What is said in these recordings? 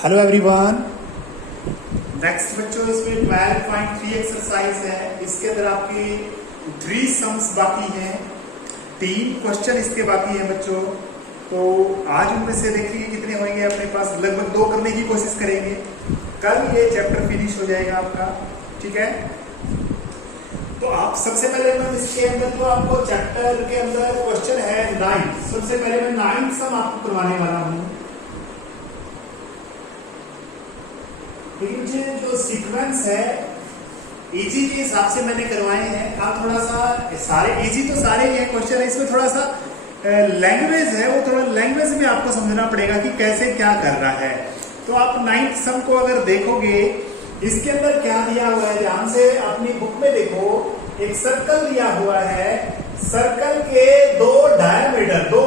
Hello everyone. Next बच्चों इसमें 12.3 exercise है। इसके अंदर आपकी 3 सम्स बाकी हैं, 3 क्वेश्चन इसके बाकी हैं बच्चों। तो आज उनमें से देखिए कितने होंगे अपने पास। लगभग 2 करने की कोशिश करेंगे। कल ये चैप्टर फिनिश हो जाएगा आपका, ठीक है। तो आप सबसे पहले मैं इसके अंदर जो आपको चैप्टर के अंदर क्वेश्चन है 9, सबसे पहले मैं 9 सम आपको करवाने वाला हूँ। मुझे जो सीक्वेंस है इजी के हिसाब से मैंने करवाए हैं। आप थोड़ा सा सारे इजी तो सारे ही है क्वेश्चन है, इसमें थोड़ा सा लैंग्वेज है, वो थोड़ा लैंग्वेज में आपको समझना पड़ेगा कि कैसे क्या कर रहा है। तो आप 9th सम को अगर देखोगे, इसके अंदर क्या दिया हुआ है, ध्यान से अपनी बुक में देखो। एक सर्कल दिया हुआ है, सर्कल के 2 डायमीटर, 2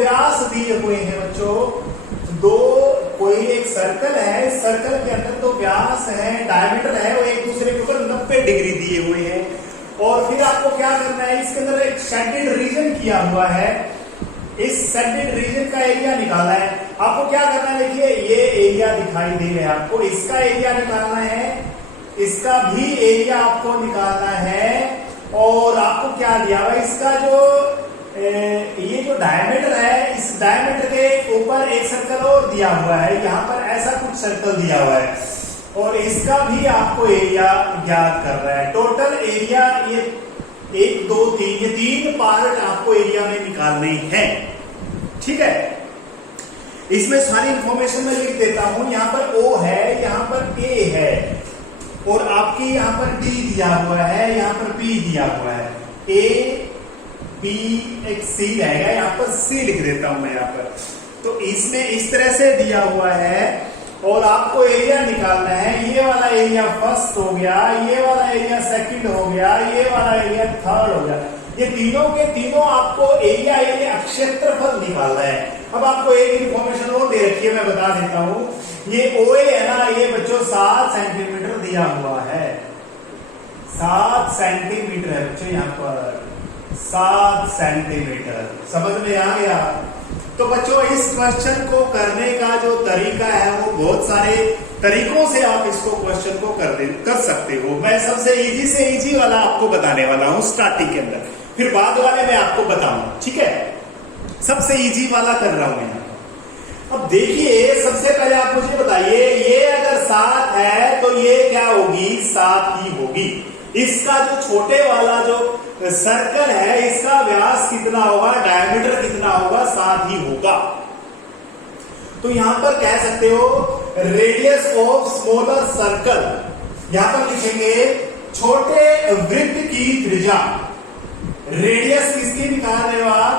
व्यास दिए हुए हैं बच्चों। कोई एक सर्कल है, सर्कल के अंदर 2 व्यास है, डायमीटर है, वो एक दूसरे के ऊपर 90 डिग्री दिए हुए हैं। और फिर आपको क्या करना है, इसके अंदर एक शेडेड रीजन किया हुआ है। इस शेडेड रीजन का एरिया निकालना है। आपको क्या करना है, देखिए ये एरिया दिखाई दे रहा है आपको, इसका एरिया निकालना है, इसका भी एरिया आपको निकालना है। और आपको क्या दिया हुआ है, इसका जो ये जो डायमीटर है, इस डायमीटर के ऊपर एक सर्कल और दिया हुआ है, यहाँ पर ऐसा कुछ सर्कल दिया हुआ है। और इसका भी आपको एरिया ज्ञात कर रहा है। टोटल एरिया ये 1 2 3 ये 3 पार्ट आपको एरिया में निकालने हैं, ठीक है। इसमें सारी इंफॉर्मेशन मैं लिख देता हूं। यहाँ पर O है, यहाँ पर A है, और आपकी यहाँ पर D दिया हुआ है, यहाँ पर B दिया हुआ है। A B एक C रहेगा, यहाँ पर C लिख देता हूं मैं यहाँ पर। तो इसमें इस तरह से दिया हुआ है और आपको एरिया निकालना है। ये वाला एरिया फर्स्ट हो गया, ये वाला एरिया सेकंड हो गया, ये वाला एरिया थर्ड हो गया। ये तीनों के तीनों आपको एरिया क्षेत्रफल निकालना है। अब आपको एक इन्फॉर्मेशन और दे रखी है, मैं बता देता हूं। ये OA है ना, ये बच्चों 7 सेंटीमीटर दिया हुआ है। 7 सेंटीमीटर है बच्चों, यहाँ पर 7 सेंटीमीटर। समझ में आ गया। तो बच्चों इस क्वेश्चन को करने का जो तरीका है, वो बहुत सारे तरीकों से आप इसको क्वेश्चन को कर सकते हो। मैं सबसे इजी से इजी वाला आपको बताने वाला हूं स्टार्टिंग के अंदर, फिर बाद वाले मैं आपको बताऊंगा, ठीक है। सबसे इजी वाला कर रहा हूं मैं। अब देखिए सबसे पहले आप मुझे बताइए, ये अगर 7 है तो ये क्या होगी, 7 ही होगी। इसका जो छोटे वाला जो सर्कल है, इसका व्यास कितना होगा, डायमीटर कितना होगा, 7 ही होगा। तो यहां पर कह सकते हो रेडियस ऑफ स्मॉलर सर्कल, यहां पर लिखेंगे छोटे वृत्त की त्रिज्या। रेडियस किसकी निकाल रहे हो आप,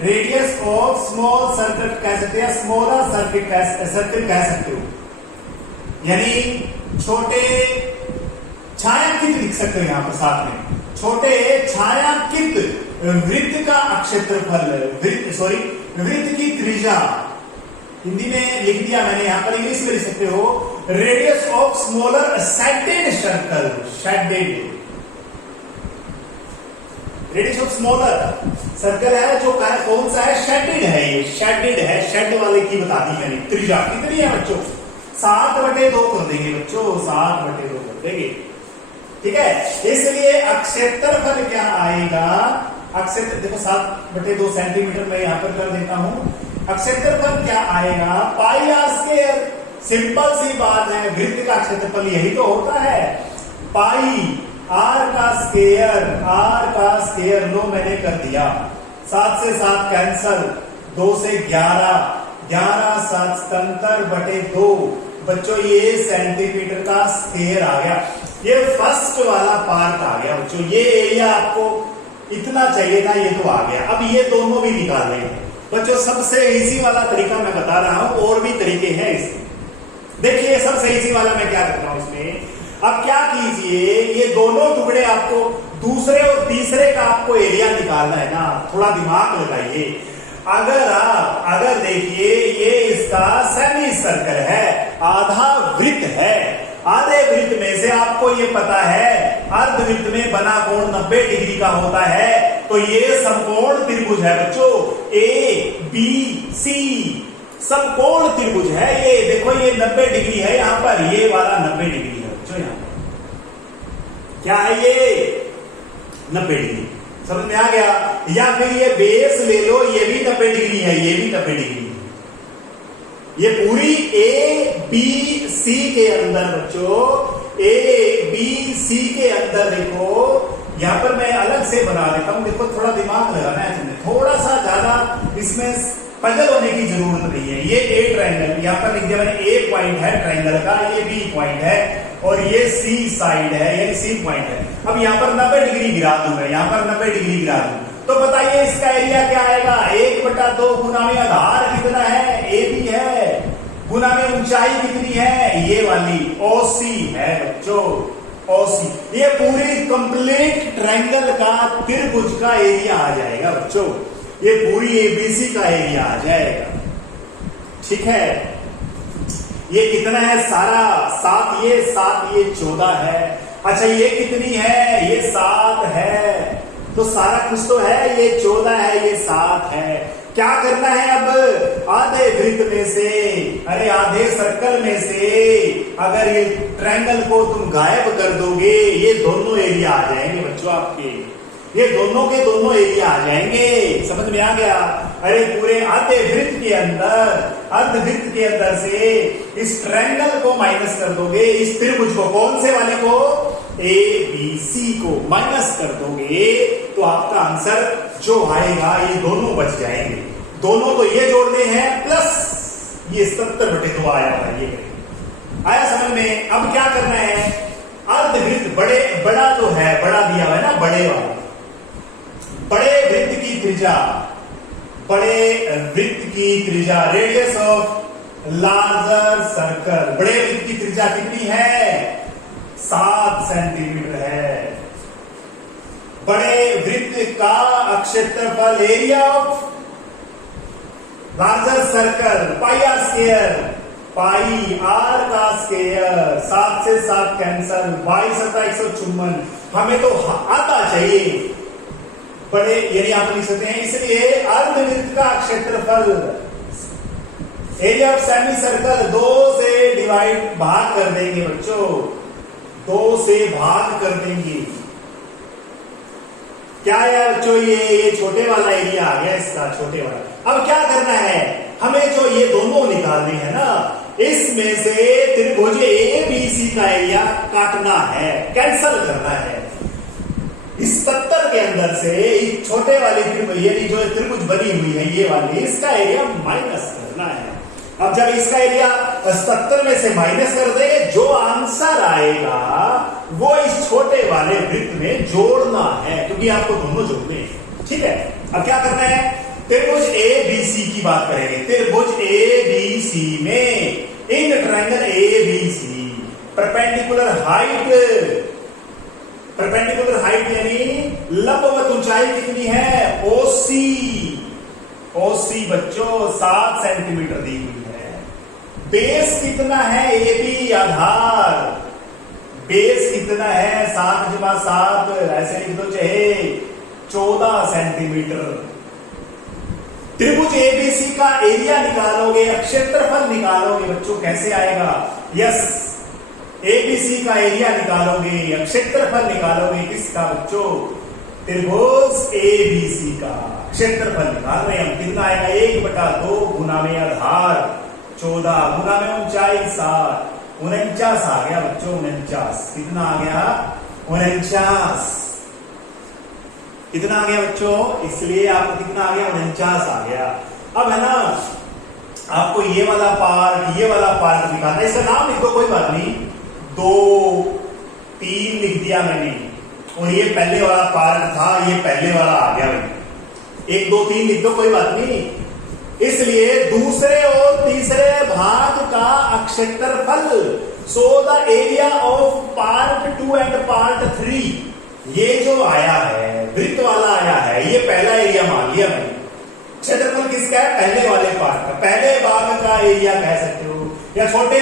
रेडियस ऑफ स्मॉल सर्कल कह सकते हैं, स्मॉलर सर्कल कह सकते हो। यानी छोटे छायांकित लिख सकते हो यहां पर साथ में, छोटे छायांकित वृत्त का क्षेत्रफल, वृत्त की त्रिज्या। हिंदी में लिख दिया मैंने, यहां पर इंग्लिश में लिख सकते हो radius of smaller shaded circle. Shaded radius of smaller circle है जो कौन सा है, शेडेड है। ये शेडेड है, शेड वाले की बता दी मैंने। त्रिज्या कितनी है बच्चों, 7/2 कर देंगे बच्चों, 7/2 कर देंगे, ठीक है। इसलिए क्षेत्रफल क्या आएगा, क्षेत्र देखो 7/2 सेंटीमीटर मैं यहां पर कर देता हूं। क्षेत्रफल क्या आएगा, पाई आर स्क्वायर। सिंपल सी बात है, वृत्त का क्षेत्रफल यही तो होता है, पाई आर का स्क्वायर। लो मैंने कर दिया, 7 से 7 कैंसल, 2 से 11, 11 7 77/2 बच्चों, ये सेंटीमीटर का स्क्वायर आ गया। ये फर्स्ट वाला पार्ट आ गया बच्चों। ये एरिया आपको इतना चाहिए था, ये तो आ गया। अब ये दोनों भी निकाल रहे हैं बच्चों। सबसे इजी वाला तरीका मैं बता रहा हूं, और भी तरीके हैं इसमें। देखिए सबसे इजी वाला मैं क्या करता हूं इसमें। अब क्या कीजिए, ये दोनों टुकड़े आपको दूसरे और तीसरे का आपको एरिया निकालना है ना, थोड़ा दिमाग लगाइए। अगर देखिए ये इसका सेमी सर्कल है, आधा वृत्त है। आधे वृत्त में से आपको ये पता है अर्धवृत्त में बना कोण 90 डिग्री का होता है। तो ये समकोण त्रिभुज है बच्चों, A B C समकोण त्रिभुज है ये, देखो ये 90 डिग्री है यहां पर, ये वाला 90 डिग्री है बच्चों, यहां पर क्या है ये 90 डिग्री, समझ में आ गया। या फिर ये बेस ले लो, ये भी 90 डिग्री है, ये भी 90 डिग्री है। ये पूरी ए बी सी के अंदर बच्चों, ए बी सी के अंदर देखो, यहां पर मैं अलग से बना देता हूं, देखो थोड़ा दिमाग लगाना है तुमने, थोड़ा सा ज्यादा इसमें पजल होने की जरूरत नहीं है। ये ए ट्रायंगल यहां पर लिख दिया मैंने, ए पॉइंट है ट्रायंगल का, ये बी पॉइंट है और ये सी साइड है, ये सी पॉइंट है। अब यहां पर 90 डिग्री गिरा दूंगा, यहां पर 90 डिग्री गिरा दूं, तो बताइए इसका एरिया क्या आएगा, 1/2 गुना में आधार कितना है, ए बी है, गुना में ऊंचाई कितनी है, ये वाली ओसी है बच्चों, ओसी। ये पूरी कंप्लीट ट्रायंगल का त्रिभुज का एरिया आ जाएगा बच्चों, ये पूरी एबीसी का एरिया आ जाएगा, ठीक है। ये कितना है सारा, 7 ये 14 है। अच्छा ये कितनी है, ये 7 है, तो सारा कुछ तो है, ये 14 है, ये 7 है। क्या करना है अब, आधे वृत्त में से, अरे आधे सर्कल में से अगर ये ट्रायंगल को तुम गायब कर दोगे, ये दोनों एरिया आ जाएंगे बच्चों आपके, ये दोनों के दोनों एरिया आ जाएंगे, समझ में आ गया। अरे पूरे आधे वृत्त के अंदर, अर्धवृत्त के अंदर से इस ट्रायंगल को माइनस कर दोगे, इस त्रिभुज को, कौन से वाले को, ए बी सी को माइनस कर दोगे, तो आपका आंसर जो आएगा ये दोनों बच जाएंगे। दोनों तो ये जोड़ने हैं प्लस ये 70/2 आया है, ये आया समझ में। अब क्या करना है, अर्धवृत्त बड़ा जो है, बड़ा दिया हुआ है ना, बड़े वाला, बड़े वृत्त की त्रिज्या, बड़े वृत्त की त्रिज्या, रेडियस ऑफ लार्जर सर्कल, बड़े वृत्त की त्रिज्या कितनी है, 7 सेंटीमीटर है। बड़े वृत्त का क्षेत्रफल, area of larger circle, pi r square, pi r का स्क्वायर, 7 से 7 कैंसल, 22/154, हमें तो आता चाहिए बड़े, यानी आप लिख सकते हैं, इसलिए अर्धवृत्त का क्षेत्रफल, एरिया ऑफ सेमी सर्कल, 2 से डिवाइड, भाग कर देंगे बच्चों, 2 से भाग कर देंगे। क्या है बच्चों, ये छोटे वाला एरिया आ गया इसका, छोटे वाला। अब क्या करना है, हमें जो ये दोनों निकालने हैं ना, इसमें से त्रिभुज ए बी सी का एरिया काटना है, कैंसल करना है। इस 70 के अंदर से इस छोटे वाले त्रिभुज, यानी जो त्रिभुज बनी हुई है ये वाली, इसका एरिया माइनस करना है। अब जब इसका एरिया 70 में से माइनस कर देंगे, जो आंसर आएगा वो इस छोटे वाले वृत्त में जोड़ना है, क्योंकि आपको दोनों जोड़ने हैं, ठीक है। अब क्या करना है, त्रिभुज ए बी सी की बात करेंगे। त्रिभुज ए बी सी में in triangle A B C perpendicular height यानी लंबवत ऊंचाई कितनी है, ओसी, ओसी बच्चों 7 सेंटीमीटर दी हुई है। बेस कितना है, ए बी आधार, बेस कितना है, 7/7, ऐसे लिख दो चाहे 14 सेंटीमीटर। त्रिभुज एबीसी का एरिया निकालोगे, क्षेत्रफल निकालोगे बच्चों, कैसे आएगा, यस, एबीसी का एरिया निकालोगे, क्षेत्रफल निकालोगे, किसका बच्चों, त्रिभुज एबीसी का क्षेत्रफल निकाल रहे हैं हम, कितना आएगा, 1/2 गुना में आधार 14, गुना में ऊंचाई 7, 49 आ गया बच्चों, 49, कितना आ गया, 49, कितना आ गया बच्चों, इसलिए आपको कितना आ गया, 49 आ गया। अब है ना, आपको ये वाला पार्ट दिखाना है, इसका नाम लिख दो, कोई बात नहीं, 2, 3 लिख दिया मैंने, और ये पहले वाला पार्ट था, ये पहले वाला आ गया भाई, 1, 2, 3 लिख दो, कोई बात नहीं। इसलिए दूसरे और तीसरे भाग का क्षेत्रफल, so the area of part 2 and part 3, ये जो आया है, वृत्त वाला आया है, ये पहला एरिया मान लिया मैंने। क्षेत्रफल किसका है, पहले वाले पार्ट का, पहले भाग का एरिया कह सकते हो, या छोटे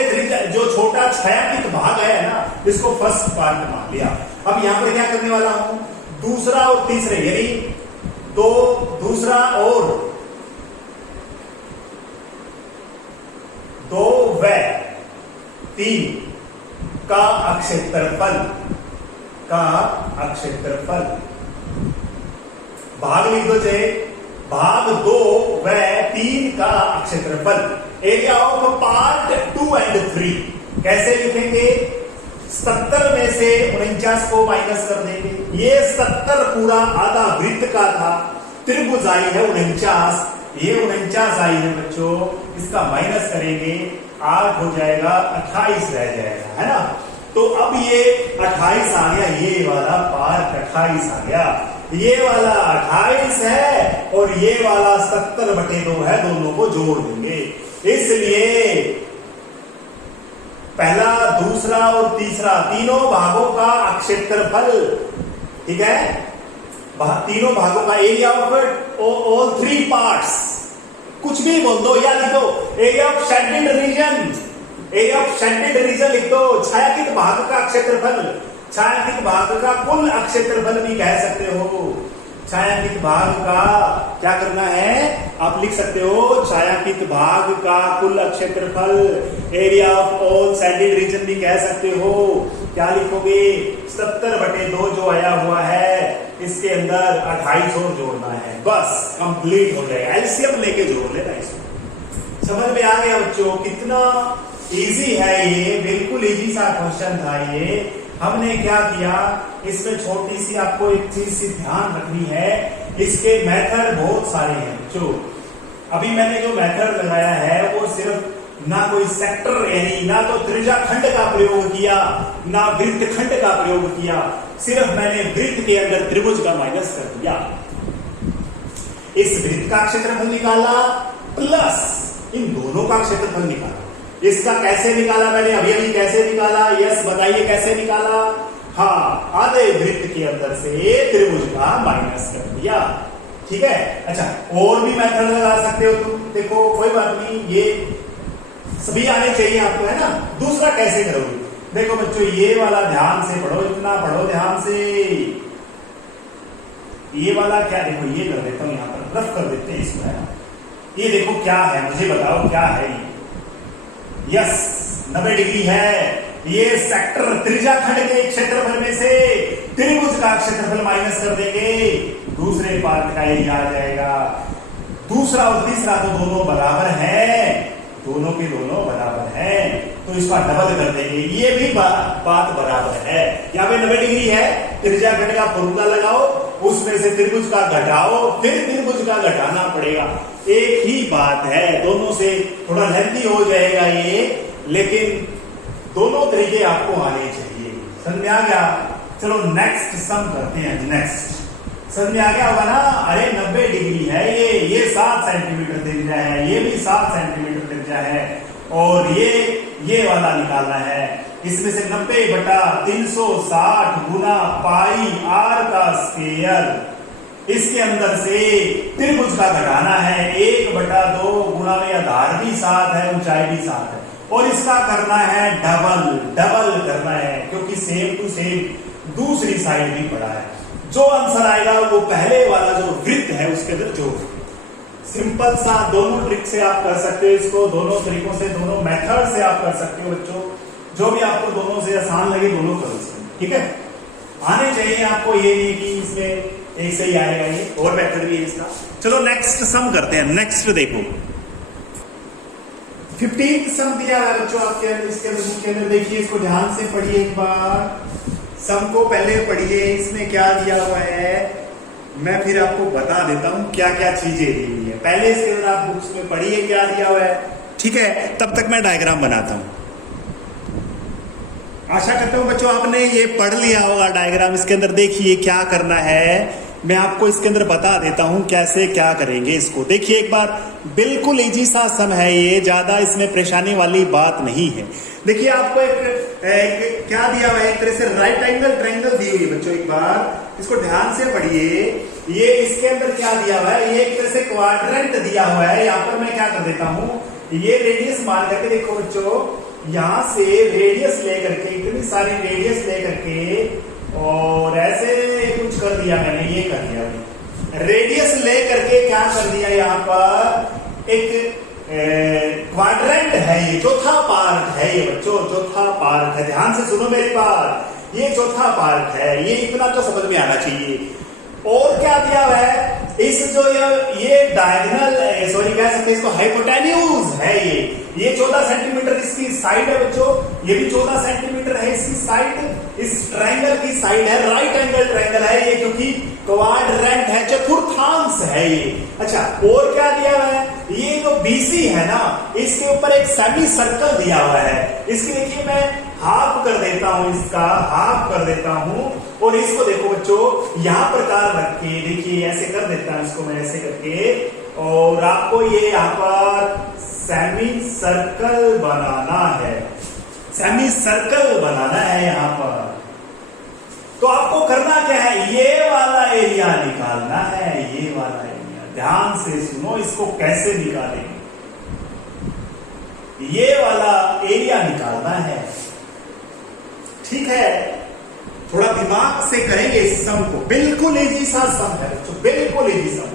जो छोटा छायांकित भाग है ना, इसको फर्स्ट पार्ट मान लिया। अब यहां पर क्या करने वाला हूं, दूसरा और तीसरे, यानी दूसरा और व 3 का अक्षेत्रफल भाग लिख दो चाहे भाग 2 व 3 का क्षेत्रफल एरिया ऑफ पार्ट 2 एंड 3 कैसे लिखेंगे? 70 में से 49 को माइनस कर देंगे। ये 70 पूरा आधा वृत्त का था, त्रिभुज आई है 49, ये 49 आई है बच्चों, इसका माइनस करेंगे 8 हो जाएगा, 28 रह जाएगा, है ना। तो अब ये 28 आ गया, ये वाला पार्ट 28 आ गया, ये वाला 28 है और ये वाला 70/2 है, दोनों को जोड़ देंगे। इसलिए पहला, दूसरा और तीसरा तीनों भागों का क्षेत्रफल, ठीक है, तीनों भागों का एरिया ऑफ ऑल 3 पार्ट्स, कुछ भी बोल दो या लिख दो area of shaded region, area of shaded region लिख दो। छायांकित भाग का क्षेत्रफल, छायांकित भाग का कुल क्षेत्रफल भी कह सकते हो। छायांकित भाग का क्या करना है, आप लिख सकते हो छायांकित भाग का कुल क्षेत्रफल, area of all shaded region भी कह सकते हो। क्या लिखोगे? 70/2 जो आया हुआ है इसके अंदर 28 और जोड़ना है, बस कंप्लीट हो जाएगा। एलसीएम लेके जोड़ लेना इसको। समझ में आ गया बच्चों? कितना इजी है ये, बिल्कुल इजी सा क्वेश्चन था ये। हमने क्या किया, इसमें छोटी सी आपको एक चीज सी ध्यान रखनी है, इसके मेथड बहुत सारे हैं बच्चों। अभी मैंने जो मेथड लगाया है वो सिर्फ ना कोई सेक्टर यानी ना तो त्रिज्या खंड का प्रयोग किया, ना वृत्त खंड का प्रयोग किया, सिर्फ मैंने वृत्त के अंदर त्रिभुज का माइनस कर दिया। इस वृत्त का क्षेत्रफल निकाला प्लस इन दोनों का क्षेत्रफल निकाला। इसका कैसे निकाला मैंने अभी अभी, कैसे निकाला? यस बताइए कैसे निकाला? हाँ, आधे वृत्त के अंदर से त्रिभुज का माइनस कर दिया, ठीक है। अच्छा, और भी मेथड लगा सकते हो तुम, देखो कोई बात नहीं, ये सभी आने चाहिए आपको, है ना। दूसरा कैसे करोगे? देखो बच्चों, ये वाला ध्यान से पढ़ो, इतना पढ़ो ध्यान से। ये वाला क्या, देखो ये कर देता हूं, यहां पर रफ कर देते हैं इसको, है ना। ये देखो क्या है, मुझे बताओ क्या है ये? यस, 90 डिग्री है। ये सेक्टर त्रिज्या खंड के क्षेत्रफल में से त्रिभुज का क्षेत्रफल माइनस कर देंगे, दूसरे पार्ट का एरिया आ जाएगा। दूसरा और तीसरा तो दोनों बराबर है, दोनों के दोनों बराबर है, तो इसका डबल कर देंगे। ये भी बात बराबर है। यहाँ पे 90 डिग्री है, त्रिज्या खंड का फॉर्मूला लगाओ, उसमें से त्रिभुज का घटाओ, फिर त्रिभुज का घटाना पड़ेगा। एक ही बात है, दोनों से थोड़ा लेंथी हो जाएगा ये, लेकिन दोनों तरीके आपको आने चाहिए। समझ में आ गया? चलो नेक्स्ट सम करते हैं। नेक्स्ट समझ में आ गया होगा ना? अरे 90 डिग्री है ये 7 सेंटीमीटर त्रिज्या है, ये भी 7 सेंटीमीटर त्रिज्या है, और ये वाला निकालना है। इसमें से 90/360 गुना पाई r का स्क्वायर, इसके अंदर से त्रिभुज का घटाना है 1/2 गुना में आधार भी 7 है, ऊंचाई भी 7 है, और इसका करना है डबल करना है, क्योंकि सेम टू सेम दूसरी साइड भी पड़ा है। जो आंसर आएगा वो पहले वाला जो वृत्त है उसके अंदर जोड़। सिंपल सा, दोनों ट्रिक से आप कर सकते हो इसको, दोनों तरीकों से, दोनों मेथड से आप कर सकते हो बच्चों। जो भी आपको दोनों से आसान लगे दोनों करो, ठीक है। आने चाहिए आपको, ये नहीं कि इसमें एक सही आएगा, ये और मेथड भी है इसका। चलो नेक्स्ट सम करते हैं। नेक्स्ट देखो 15th सम दिया है बच्चों आपके अंदर, इसके अंदर देखिए, इसको ध्यान से पढ़िए एक बार। सम को पहले पढ़िए, इसमें क्या दिया हुआ है मैं फिर आपको बता देता हूं क्या क्या चीजें दी हुई है। पहले इसके अंदर आप बुक्स में पढ़िए क्या दिया हुआ है, ठीक है। तब तक मैं डायग्राम बनाता हूं। आशा करता हूं बच्चों आपने ये पढ़ लिया होगा डायग्राम। इसके अंदर देखिए क्या करना है, मैं आपको इसके अंदर बता देता हूं कैसे क्या करेंगे इसको। देखिए एक बार, बिल्कुल इजी सा सम है ये, ज्यादा इसमें परेशानी वाली बात नहीं है। देखिए आपको एक क्या दिया हुआ है, एक तरह से राइट एंगल ट्रायंगल दी हुई है बच्चों। एक बार इसको ध्यान से पढ़िए। ये इसके अंदर क्या दिया हुआ है, ये एक तरह से क्वाड्रेंट दिया हुआ है। यहाँ पर मैं क्या कर देता हूँ, ये रेडियस मान करके देखो बच्चों, यहां से रेडियस लेकर के, इतनी सारी रेडियस लेकर के, और ऐसे कुछ कर दिया मैंने, ये कर दिया रेडियस लेकर के, क्या कर दिया यहाँ पर एक क्वाड्रेंट है, ये चौथा पार्ट है ये बच्चों, चौथा पार्ट है। ध्यान से सुनो मेरी बात, ये चौथा पार्ट है, ये इतना तो समझ में आना चाहिए। और क्या दिया हुआ है, इस जो ये डायगोनल, सॉरी कह सकते हैं इसको हाइपोटेन्यूज है, ये 14 सेंटीमीटर इसकी साइड है बच्चों, ये भी 14 सेंटीमीटर है इसकी साइड, इस ट्रायंगल की साइड है, राइट एंगल ट्रायंगल है ये, क्योंकि क्वाड्रेंट है, चतुर्थांश है ये। अच्छा, और क्या दिया हुआ है, ये जो बीसी है ना, इसके ऊपर एक सेमी सर्कल दिया हुआ है। इसकी देखिए मैं हाफ कर देता हूं, इसका हाफ कर देता हूं, और इसको देखो बच्चों यहां प्रकार रख के देखिए, ऐसे कर देता हूं इसको मैं ऐसे करके, और आपको ये यहां पर सेमी सर्कल बनाना है, सेमी सर्कल बनाना है यहां पर। तो आपको करना क्या है, ये वाला एरिया निकालना है, ये वाला एरिया। ध्यान से सुनो, इसको कैसे निकालेंगे, ये वाला एरिया निकालना है, ठीक है। थोड़ा दिमाग से करेंगे इस सम को, बिल्कुल इजी सा सम है बच्चों, बिल्कुल इजी सम।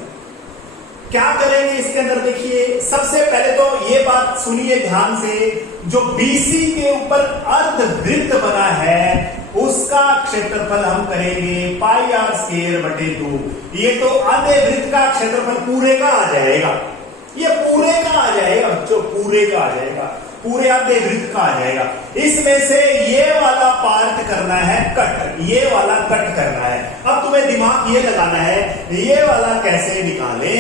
क्या करेंगे इसके अंदर, देखिए सबसे पहले तो ये बात सुनिए ध्यान से, जो बीसी के ऊपर अर्धवृत्त बना है उसका क्षेत्रफल हम करेंगे पाई आर स्क्वायर बटे 2। ये तो आधे वृत्त का क्षेत्रफल पूरे का आ जाएगा, ये पूरे का आ जाएगा बच्चों, पूरे का आ जाएगा, पूरे आधे वृत्त का आ जाएगा। इसमें से ये वाला पार्ट करना है कट, ये वाला कट करना है। अब तुम्हें दिमाग ये लगाना है, ये वाला कैसे निकाले,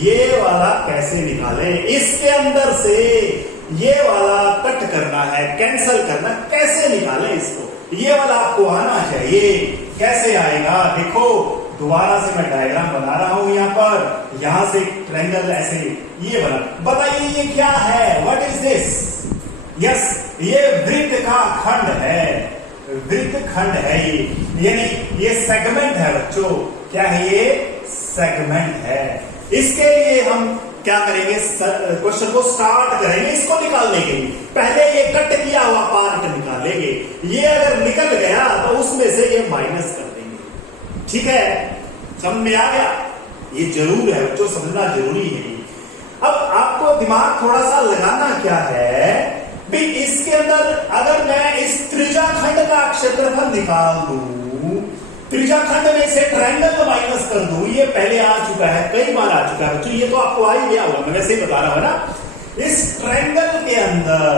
ये वाला कैसे निकाले, इसके अंदर से ये वाला कट करना है, कैंसल करना, कैसे निकाले इसको, ये वाला आपको आना चाहिए। कैसे आएगा, देखो दोबारा से मैं डायग्राम बना रहा हूं यहां पर, यहां से ट्रायंगल ऐसे ये बना, बताइए ये क्या है, व्हाट इज दिस। यस, ये वृत्त का खंड है, वृत्त खंड है ये, यानी ये सेगमेंट है बच्चों, क्या है ये, सेगमेंट है। इसके लिए हम क्या करेंगे, क्वेश्चन को स्टार्ट करेंगे इसको निकालने के लिए। पहले ये कट किया हुआ पार्ट निकालेंगे, ये अगर निकल गया तो उसमें से ये माइनस कर देंगे, ठीक है। समझ में आ गया, ये जरूर है बच्चों, समझना जरूरी है। अब आपको दिमाग थोड़ा सा लगाना क्या है भी, इसके अंदर अगर मैं इस त्रिज्याखंड का क्षेत्रफल निकाल दूं, त्रिज्याखंड में से ट्रायंगल माइनस कर दूं, ये पहले आ चुका है, कई बार आ चुका है बच्चों, ये तो आपको आ ही गया होगा, मैं वैसे ही बता रहा हूं ना। इस ट्रायंगल के अंदर,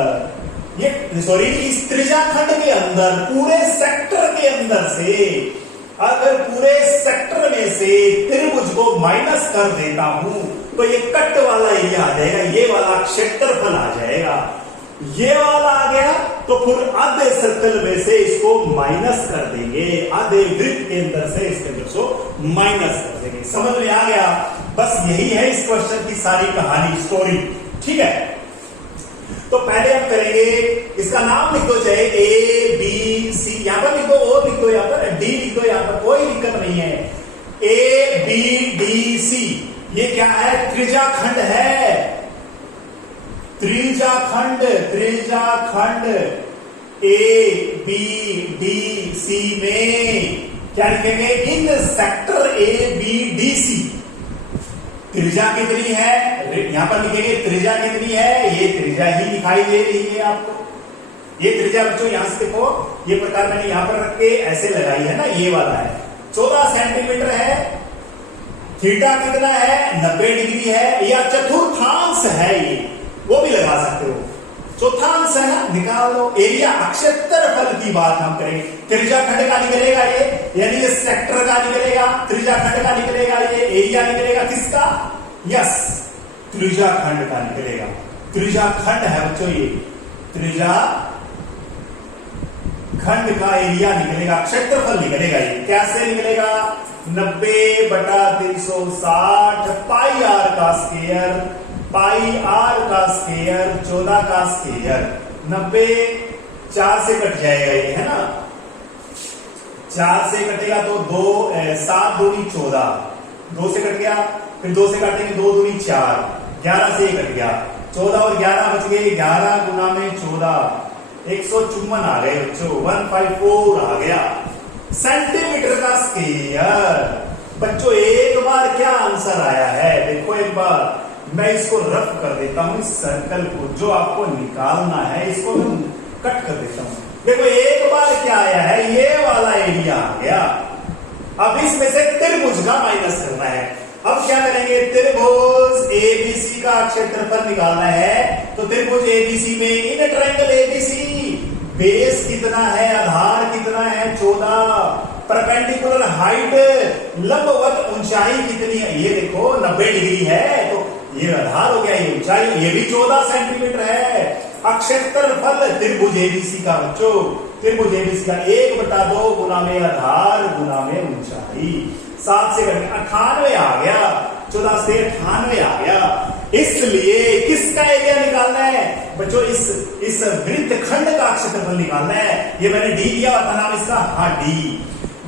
ये सॉरी इस त्रिज्याखंड के अंदर, पूरे सेक्टर के अंदर से अगर पूरे सेक्टर में से त्रिभुज को माइनस कर देता हूं तो ये कट वाला एरिया आ जाएगा, ये वाला क्षेत्रफल आ जाएगा, ये वाला आ गया तो फिर आधे सर्कल में से इसको माइनस कर देंगे, आधे वृत्त के अंदर से इसके अंदर से माइनस कर देंगे। समझ में आ गया, बस यही है इस क्वेश्चन की सारी कहानी, स्टोरी, ठीक है। तो पहले हम करेंगे, इसका नाम लिख दो, चाहे ए बी सी, यहां पर लिख दो, और लिख दो, यहां पर डी लिख दो, यहां पर कोई दिक्कत नहीं है। ए बी डी सी, ये क्या है, त्रिज्याखंड है, त्रिज्याखंड, त्रिज्याखंड ए बी डी सी में क्या लिखेंगे, in sector A B D C त्रिज्या कितनी है, यहां पर लिखेंगे त्रिज्या कितनी है, ये त्रिज्या ही दिखाई दे रही है आपको, ये त्रिज्या बच्चों यहां से देखो, ये प्रकार मैंने यहां पर रख के ऐसे लगाई है ना, ये वाला है 14 सेंटीमीटर है, थीटा कितना है 90 डिग्री है, या चतुर्थांश है ये, वो भी लगा सकते हो, चौथांश है ना, निकाल लो एरिया। क्षेत्रफल की बात हम करेंगे, त्रिज्याखंड का निकलेगा ये, यानी ये सेक्टर का निकलेगा, त्रिज्याखंड का निकलेगा, ये एरिया निकलेगा किसका, यस त्रिज्याखंड का निकलेगा, त्रिज्याखंड है बच्चों ये, त्रिज्याखंड का एरिया निकलेगा, क्षेत्रफल निकलेगा, ये कैसे निकलेगा, 90/360 पाई आर का स्क्वायर, पाई आर का स्क्वायर 14 का स्क्वायर, 90 4 से कट जाएगा ये, है ना, 4 से कटेगा तो 2 7 दूनी 14, 2 से कट गया, फिर 2 से काटेंगे 2 दूनी 4, 11 से कट गया, 14 और 11 बच गए, 11 गुना में 14, 154 आ गए बच्चों, 154 आ गया सेंटीमीटर का स्क्वायर। बच्चों एक बार क्या आंसर आया है, देखो एक बार मैं इसको रफ कर देता हूं, इस सर्कल को जो आपको निकालना है इसको मैं कट कर देता हूं। देखो एक बार क्या आया है, ये वाला एरिया आ गया। अब इसमें से त्रिभुज का माइनस करना है। अब क्या करेंगे, त्रिभुज एबीसी का क्षेत्रफल निकालना है। तो त्रिभुज एबीसी में इन ट्रायंगल एबीसी बेस कितना है, आधार कितना है 14, परपेंडिकुलर हाइट लंबवत ऊंचाई कितनी है, ये देखो 90 डिग्री है, तो ये आधार हो गया, ये ऊंचाई ये भी 14 सेंटीमीटर है। क्षेत्रफल त्रिभुज एबीसी का बच्चों, त्रिभुज एबीसी का 1/2 गुना में आधार गुना में ऊंचाई, 7 से करके 98 आ गया, 14 से 98 आ गया। इसलिए किसका एरिया निकालना है बच्चों, इस वृत्तखंड का क्षेत्रफल निकालना है। ये मैंने डी दिया था नाम इसका, हाँ डी।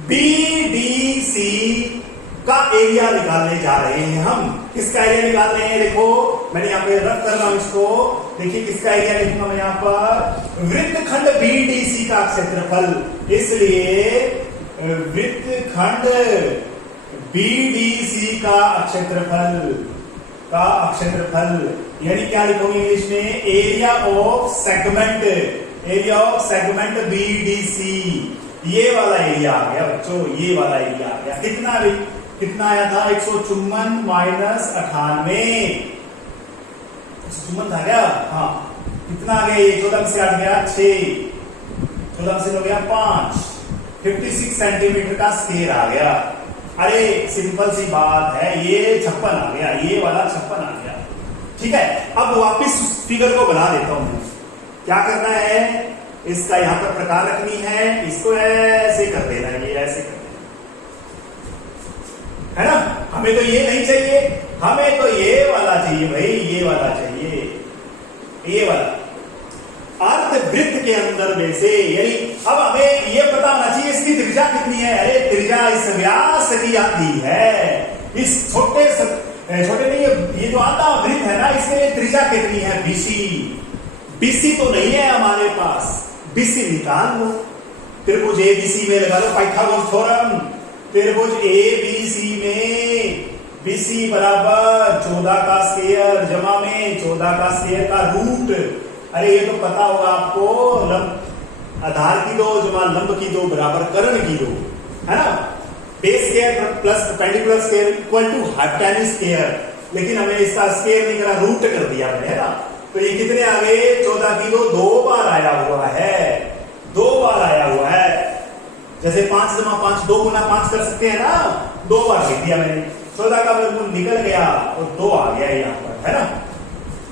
बीडीसी का एरिया निकालने जा रहे हैं हम। किसका एरिया निकाल रहे हैं, देखो मैंने यहाँ पे रख कर रहा हूं इसको, देखिए किसका एरिया लिखूंगा मैं यहाँ पर, वृत्तखंड बीडीसी का क्षेत्रफल। इसलिए वृत्तखंड बीडीसी का क्षेत्रफल यानी क्या लिखोगे इंग्लिश में, area of segment, area of segment BDC. ये वाला एरिया आ गया बच्चों, ये वाला एरिया आ गया। कितना आया था, 154 माइनस 98, 154 था क्या, हाँ कितना आ गया, ये 14 से 8 गया 6, 14 से हो गया 5, 56 सेंटीमीटर का स्क्वायर आ गया। अरे सिंपल सी बात है, ये 56 आ गया, ये वाला 56 आ गया। ठीक है, अब वापिस फिगर को बना देता हूं मैं। क्या करना है, इसका यहां पर प्रकार रखनी है, इसको ऐसे कर देना है, ये ऐसे कर देना है ना। हमें तो ये नहीं चाहिए, हमें तो ये वाला चाहिए भाई, ये वाला चाहिए, ये वाला अर्धवृत्त के अंदर में से। यानी अब हमें ये पता होना चाहिए इसकी त्रिज्या कितनी है। अरे त्रिज्या इस व्यास की आती है, इस छोटे नहीं, ये जो आधा वृत्त है ना, इसमें त्रिज्या कितनी है, बीसी। बीसी तो नहीं है हमारे पास, बीसी निकाल लो, त्रिभुज एबीसी में लगा लो पाइथागोरस थ्योरम। त्रिभुज एबीसी में बीसी बराबर 14 का स्क्वायर जमा में 14 का स्क्वायर का रूट। अरे ये तो पता होगा आपको, लंब आधार की 2 जमा लंब की 2 बराबर कर्ण की 2, है ना। Base square plus perpendicular square equal to hypotenuse square, लेकिन हमें इसका स्क्वायर नहीं करा, रूट कर दिया हमने, है ना। तो ये कितने आ गए, 14 की 2 बार आया हुआ है, 2 बार आया हुआ है। जैसे 5 जमा 5 2 गुना 5 कर सकते हैं ना, 2 बार लिख दिया मैंने। 14 का वर्गमूल निकल गया और 2 आ गया यहाँ पर, है ना।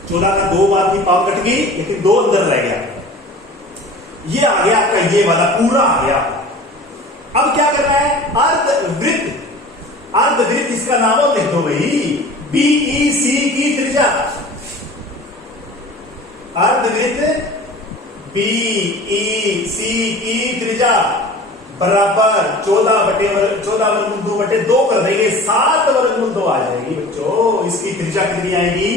14 का 2 बार की पावर कट गई, लेकिन 2 अंदर रह गया। ये आ गया आपका, ये वाला पूरा आ गया। अब क्या करना है, अर्धवृत्त, अर्धवृत्त इसका नाम और लिख दो भाई, बीईसी की त्रिज्या, अर्धवृत्त बीईसी की त्रिज्या बराबर 14 वर्गमूल 2/2 कर देंगे, 7 वर्गमूल 2 आ जाएगी बच्चों। इसकी त्रिज्या कितनी आएगी,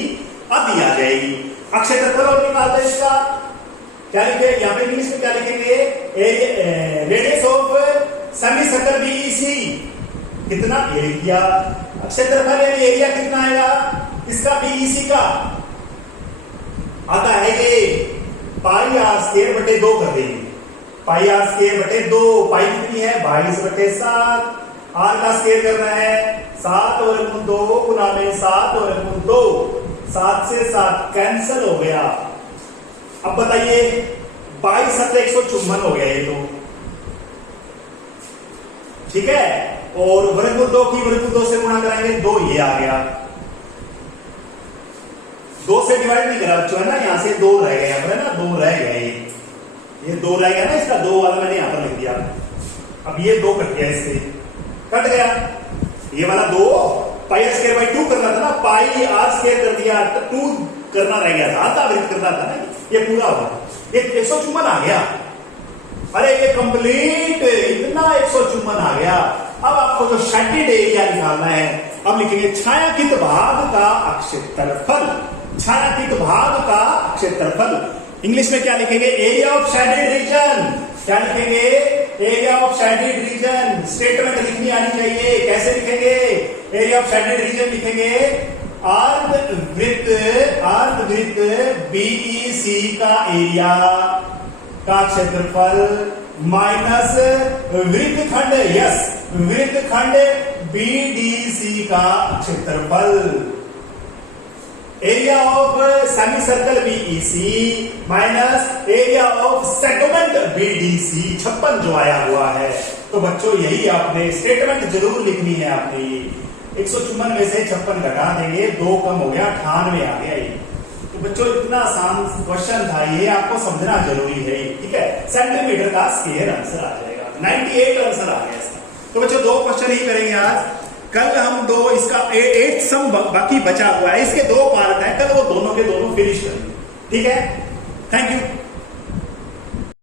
आधी आ जाएगी। क्षेत्रफल और निकालते हैं इसका, क्या लिखे यहाँ पे इंग्लिश में क्या लिखेंगे, radius of semi circle BEC कितना, ये लिख दिया। क्षेत्रफल यानी एरिया कितना आएगा इसका, बीईसी का आता है ये पाई आर स्क्वायर बटे 2 कर देंगे, पाई आर स्क्वायर बटे 2, पाई कितनी है 22/7, आर का स्क्वायर करना है 7 वर्गमूल 2 गुना में 7 वर्गमूल 2, 7 से 7 कैंसिल हो गया। अब बताइए 22 7 154 हो गया ये तो, ठीक है। और वर्गमूल 2 की वर्गमूल 2 से गुणा कराएंगे 2, ये आ गया। 2 से डिवाइड नहीं करा बच्चों, है ना, यहां से 2 रह गए, है ना, 2 रह गए, ये 2 रह गया ना, इसका 2 वाला मैंने यहां पर लिख दिया। अब ये 2 कट गया, इससे कट गया ये वाला 2, पाई आर स्क्वायर बाई 2 करना था ना, पाई आर स्क्वायर कर दिया, 2 करना रह गया था, आधा वृत्त करना था ना, ये पूरा हुआ, ये 154 आ गया। अरे ये कंप्लीट इतना 154 आ गया। अब आपको जो शेडेड एरिया निकालना है, अब लिखेंगे छायांकित भाग का क्षेत्रफल, छायांकित भाग का क्षेत्रफल। इंग्लिश में क्या लिखेंगे, एरिया ऑफ शेडेड रीजन। क्या लिखेंगे, area of shaded region. Statement लिखनी आनी चाहिए, कैसे लिखेंगे, एरिया ऑफ शेडेड रीजन लिखेंगे अर्धवृत्त बीईसी का एरिया का क्षेत्रफल माइनस वृत्तखंड बीडीसी का क्षेत्रफल, area of semi circle BEC minus area of segment BDC 56 जो आया हुआ है। तो बच्चों यही आपने स्टेटमेंट जरूर लिखनी है। आपने 154 में से 56 घटा देंगे, 2 कम हो गया, 98 आ गया ये। तो बच्चों इतना आसान क्वेश्चन था ये, आपको समझना जरूरी है, ठीक है। सेंटीमीटर का स्क्वायर आंसर आ जाएगा, 98 आंसर आ गया इसका। तो बच्चों 2 क्वेश्चन ही करेंगे आज। कल हम 2 इसका 8 सम बाकी बचा हुआ है, इसके 2 पार्ट है, कल वो दोनों के दोनों फिनिश करेंगे, ठीक है। Thank you.